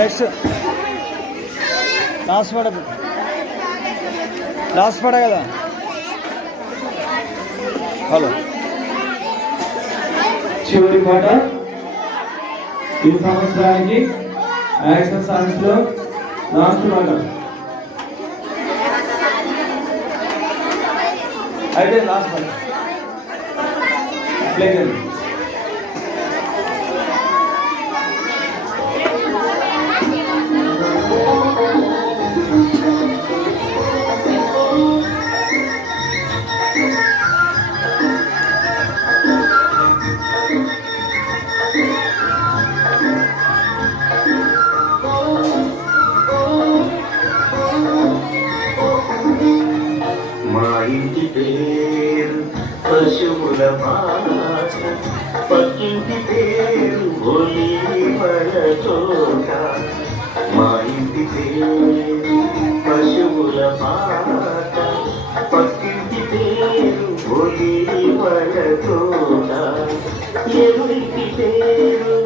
Next last పడ కదా. Hello, చివరి పాట ఈ సంవత్సరానికి యాక్షన్ సాంగ్స్ లో లాస్ట్ పాట అయితే లాస్ట్ పాట ప్లే చేయండి. ఇంటి పేరు పశువుల మాట, పక్కింటి పేరు ఒలివల తోట. మా ఇంటి పేరు పశువుల మాట, పక్కింటి పేరు ఒలివల తోట. ఎవరికి పేరు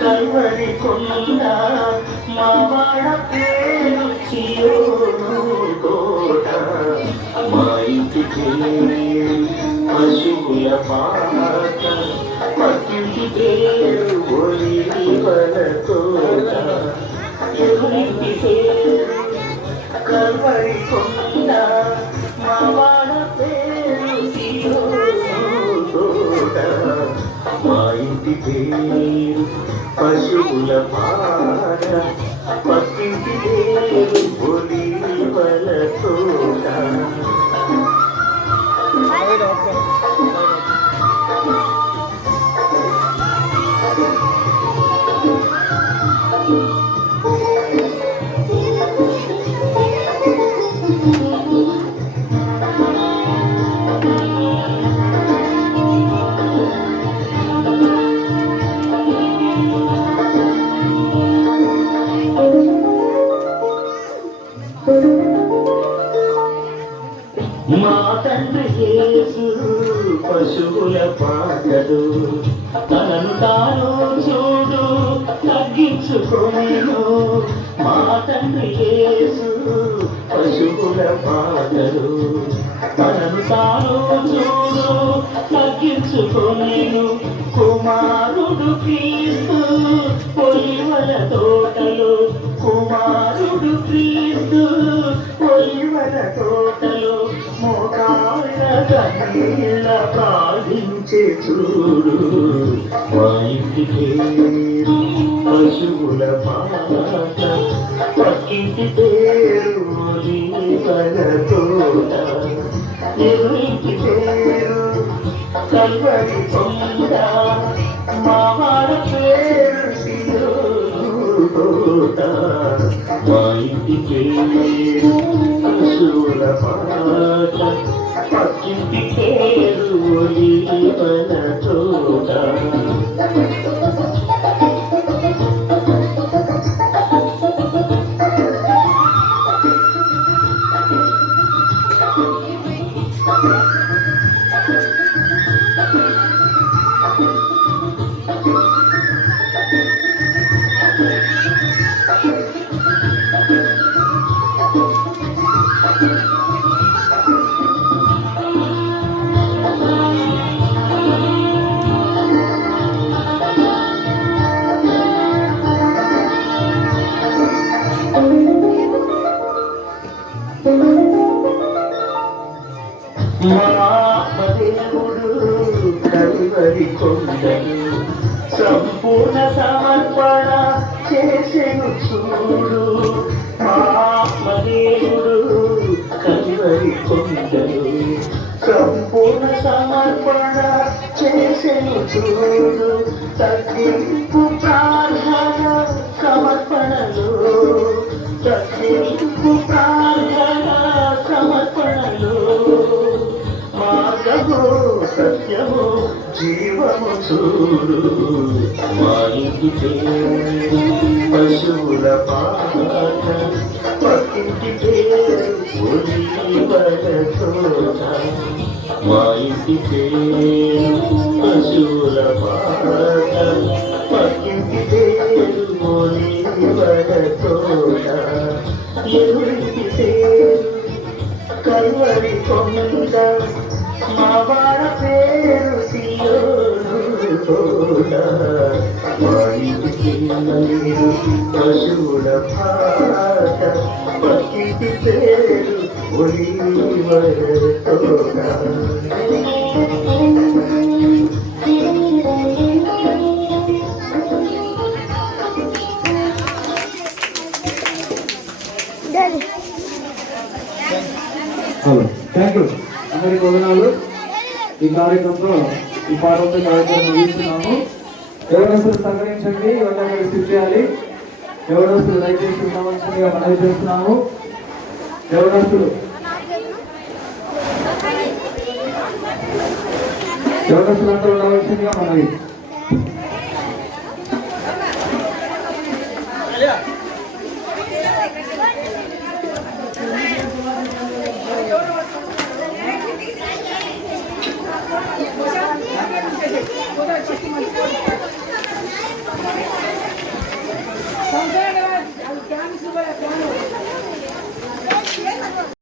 కల్వరి కొండ, మా వాడ పేరు సియోను కోట. మా ఇంటి పేరు పశువుల పాట, పక్కింటి పేరు ఒలివల తోట. ఎవరింటి పేరు కల్వరి కొండ, మా వాడ పేరు సియోను కోట. మా ఇంటి పేరు పశువుల పాట, పక్కింటి పేరు ఒలివల తోట. మా తండ్రి యేసు పశువుల పాటలు, తనను తాను చూడు తగ్గించుకొనెను. మా తండ్రి యేసు పశువుల పాటలు, తనను తాను చూడు తగ్గించుకొనెను. కుమారుడు క్రీస్తు ఒలివల తోటలో, కుమారుడు క్రీస్తు ఒలివల తోటలో. మోకాళ్ళ కన్నీళ్ళ పాలించే చూడు. మా ఇంటి పేరు పశువుల పాట, పక్కింటి పేరు ఒలివల తోట. ఎవరింటి పేరు కల్వరి కొండ, మా వాడ పేరు సియోను కోట. మా ఇంటి పేరు పశువుల పాట, పక్కింటి పేరు ఒలివల తోట. మా దేవుడు కల్వరి కొండలు సంపూర్ణ సమర్పణ చేసెను చూడు. మా దేవుడు కల్వరి కొండలు సంపూర్ణ సమర్పణ చేసెను చూడు. తగ్గింపు ప్రార్థన సమర్పణలు, తగ్గింపు ప్రార్థన సమర్పణలు. మార్గము సత్యము జీవము చూడు. మా ఇంటి పేరు పశువుల పాట, పక్కింటి పేరు ఒలివల తోట. మా ఇంటి పేరు పశువుల పాట, పక్కింటి పేరు ఒలివరతోడ ఎవరికి పేరు కల్వరి కొండ మా వాడ పేరు సియోను తోడ మా ఇంటికి మలేరు పశువుల పాట పక్కింటి పేరు ఒలివరతోడ హలో థ్యాంక్ యూ అందరికి వందనాలు. ఈ కార్యక్రమంలో ఈ పాటలతో కార్యక్రమం ముగిస్తున్నాము. ఎవరస్తులు సహకరించండి, ఇవన్నీ రిసీవ్ చేయాలి. ఎవరస్తులు దయచేసి ఉండవలసిందిగా మనవి చేస్తున్నాము. ఎవరస్తులు అంతా ఉండవలసిందిగా మనవి.